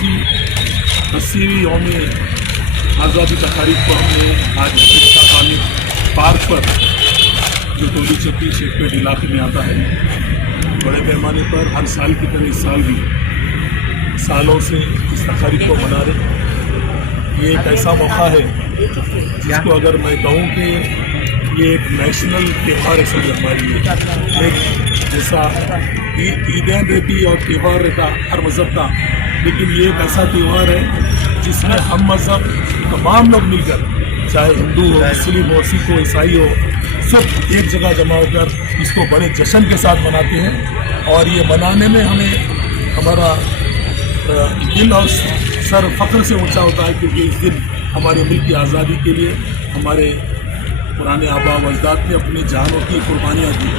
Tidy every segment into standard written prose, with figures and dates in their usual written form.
80ਵੀं यौम आज़ादी तकारीब को हमने आज शिक्षा कॉलेज पार्क पर जो टोली चक्की शेखपेट इलाके में आता है, बड़े पैमाने पर हर साल की तरह इस साल भी सालों से इस तकारीब को मना रहे। ये एक ऐसा मौका है जिसको अगर मैं कहूँ कि ये एक नेशनल त्यौहार है सब हमारे लिए। एक जैसा ईदें रहती और त्यौहार रहता हर मज़हब का, लेकिन ये एक ऐसा त्यौहार है जिसमें हम मज़हब तमाम लोग मिलकर, चाहे हिंदू हो, मुस्लिम हो, सिख हो, ईसाई हो, सब एक जगह जमा होकर इसको बड़े जश्न के साथ मनाते हैं। और ये मनाने में हमें हमारा दिल और सर फ़ख्र से ऊंचा होता है, क्योंकि इस दिन हमारे मुल्क की आज़ादी के लिए हमारे पुराने आबा व अजदाद ने अपनी जानों की कुर्बानियाँ दी।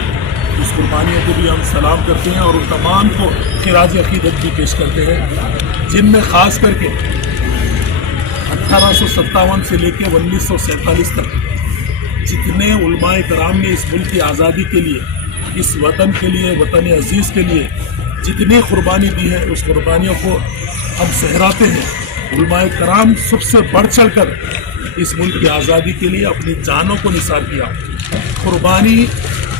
उस कुर्बानियों को भी हम सलाम करते हैं और उन तमाम को खिराज अक़ीदत भी पेश करते हैं, जिनमें ख़ास करके 1857 से लेकर 1947 तक जितने उलमाए कराम ने इस मुल्क की आज़ादी के लिए, इस वतन के लिए, वतन अज़ीज़ के लिए जितनी कुर्बानी दी है, उस कुर्बानियों को हम सहराते हैं। उलमाए कराम सबसे बढ़ चढ़ कर इस मुल्क की आज़ादी के लिए अपनी जानों को निसार किया। कुर्बानी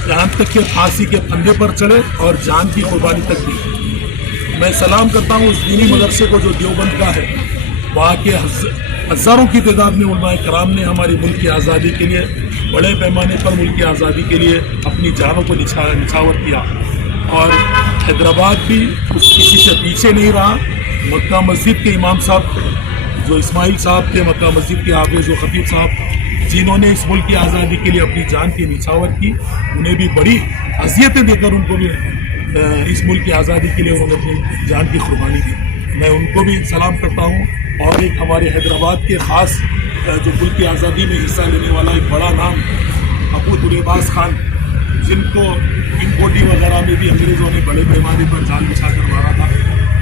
यहाँ तक कि फांसी के फंदे पर चढ़े और जान की कुर्बानी तक दी। मैं सलाम करता हूँ उस दीनी मदरसे को जो देवबंद का है। वहाँ के हज़ारों की तादाद में उलमाए कराम ने हमारी मुल्क की आज़ादी के लिए, बड़े पैमाने पर मुल्क की आज़ादी के लिए अपनी जानों को निछावर किया। और हैदराबाद भी किसी से पीछे नहीं रहा। मक्का मस्जिद के इमाम साहब जो इस्माइल साहब थे, मक्का मस्जिद के हाफिज़ जो खतीब साहब, जिन्होंने इस मुल्क की आज़ादी के लिए अपनी जान की निछावर की, उन्हें भी बड़ी अज़ियतें देकर उनको भी इस मुल्क की आज़ादी के लिए उन्होंने अपनी जान की कुर्बानी दी। मैं उनको भी सलाम करता हूँ। और एक हमारे हैदराबाद के ख़ास जो मुल्क की आज़ादी में हिस्सा लेने वाला एक बड़ा नाम अबू दुरेबाज खान, जिनको इंपोटी वगैरह में भी अंग्रेज़ों ने बड़े पैमाने पर जान बिछा कर मारा था,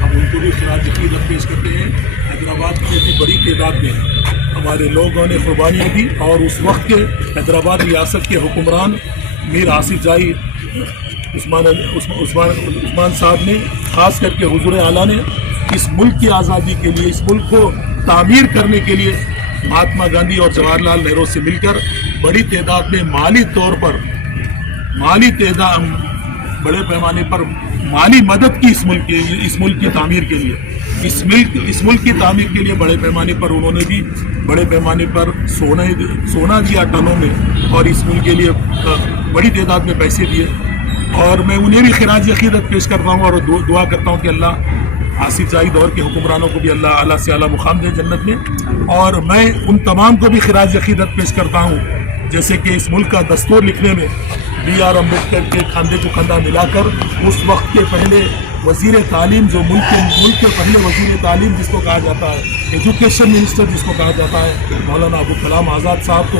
हम उनको भी खिराज अक़ीदत पेश करते हैं। हैदराबाद में भी बड़ी तादाद में हमारे लोगों ने कुर्बानियाँ दी और उस वक्त के हैदराबाद रियासत के हुक्मरान मीर आसिफ जाई उस्मान साहब ने, ख़ास करके हुज़ूर आला ने इस मुल्क की आज़ादी के लिए, इस मुल्क को तामीर करने के लिए महात्मा गांधी और जवाहरलाल नेहरू से मिलकर बड़ी तादाद में माली तौर पर बड़े पैमाने पर माली मदद की इस मुल्क की तामीर के लिए, इस मुल्क की तामीर के लिए बड़े पैमाने पर उन्होंने भी बड़े पैमाने पर सोना दिया टनों में, और इस मुल्क के लिए बड़ी तादाद में पैसे दिए। और मैं उन्हें भी खिराज अक़ीदत पेश करता हूँ और दुआ करता हूँ कि अल्लाह आसिफ जाई दौर के हुक्मरानों को भी अल्लाह आला से आला मुकाम दे जन्नत में। और मैं उन तमाम को भी खिराज अक़ीदत पेश करता हूँ, जैसे कि इस मुल्क का दस्तूर लिखने में B.R. अम्बेडकर के कंधे को कंधा मिलाकर उस वक्त के पहले वज़ीर तालीम, जो मुल्क के पहले वज़ीर तालीम जिसको कहा जाता है, एजुकेशन मिनिस्टर जिसको कहा जाता है, मौलाना अबुल कलाम आज़ाद साहब को,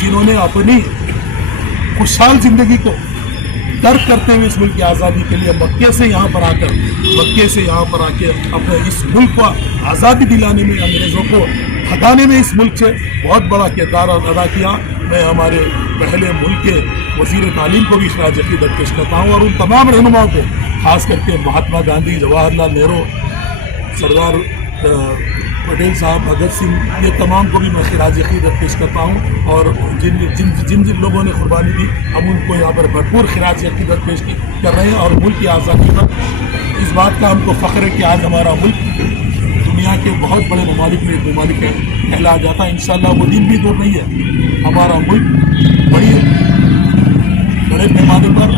जिन्होंने अपनी खुशहाल ज़िंदगी को तर्क करते हुए इस मुल्क की आज़ादी के लिए मक्के से यहाँ पर आके अपने इस मुल्क को आज़ादी दिलाने में, अंग्रेज़ों को भगाने में इस मुल्क से बहुत बड़ा किरदार अदा किया। मैं हमारे पहले मुल्क के वज़ीर तालीम को भी खिराज अक़ीदत पेश करता हूँ और उन तमाम रहनुमाओं को, ख़ास करके महात्मा गांधी, जवाहरलाल नेहरू, सरदार पटेल साहब, भगत सिंह, ये तमाम को भी मैं खिराज अक़ीदत पेश करता हूँ। और जिन लोगों ने कुर्बानी दी, हम उनको यहाँ पर भरपूर खिराज अक़ीदत पेश कर रहे हैं। और मुल्क की आज़ादी पर इस बात का हमको फ़ख्र है कि आज हमारा मुल्क दुनिया के बहुत बड़े ममालिक में ममालिक कहला जाता है। इंशाअल्लाह वो दिन भी दूर नहीं है, हमारा मुल्क बड़े पैमाने पर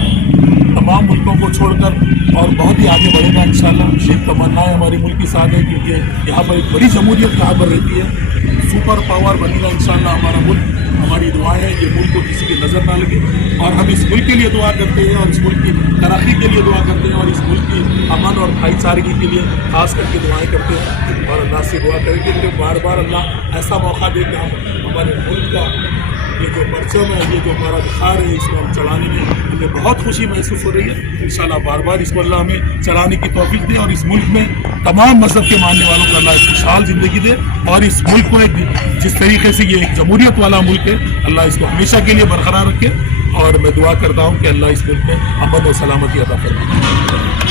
तमाम मुल्कों को छोड़कर और बहुत ही आगे बढ़ेगा इंशाअल्लाह। ये तमन्ना है हमारी मुल्क की साथ है, क्योंकि यहाँ पर एक बड़ी जमहूरियत यहाँ पर रहती है, सुपर पावर बनेगा इंशाअल्लाह हमारा मुल्क। हमारी दुआएं हैं कि मुल्क को किसी की नज़र ना लगे, और हम इस मुल्क के लिए दुआ करते हैं और इस मुल्क की तरक्की के लिए दुआ करते हैं और इस मुल्क की अमन और भाईचारगी के लिए खास करके दुआएं करते हैं। और अल्लाह से दुआ करेंगे कि बार बार अल्लाह ऐसा मौका दे कि हम हमारे मुल्क का ये जो परचम है, ये जो हमारा विखार है, इसको हम चलाने में हमें बहुत खुशी महसूस हो रही है। इंशाअल्लाह बार बार इसको अल्लाह हमें चलाने की तौफीक दे और इस मुल्क में तमाम मज़हब के मानने वालों को अल्लाह खुशहाल ज़िंदगी दे, और इस मुल्क को एक जिस तरीके से ये एक जमहूरियत वाला मुल्क है, अल्लाह इसको हमेशा के लिए बरकरार रखे। और मैं दुआ करता हूँ कि अल्लाह इस मुल्क में अमन और सलामती अता फरमाए।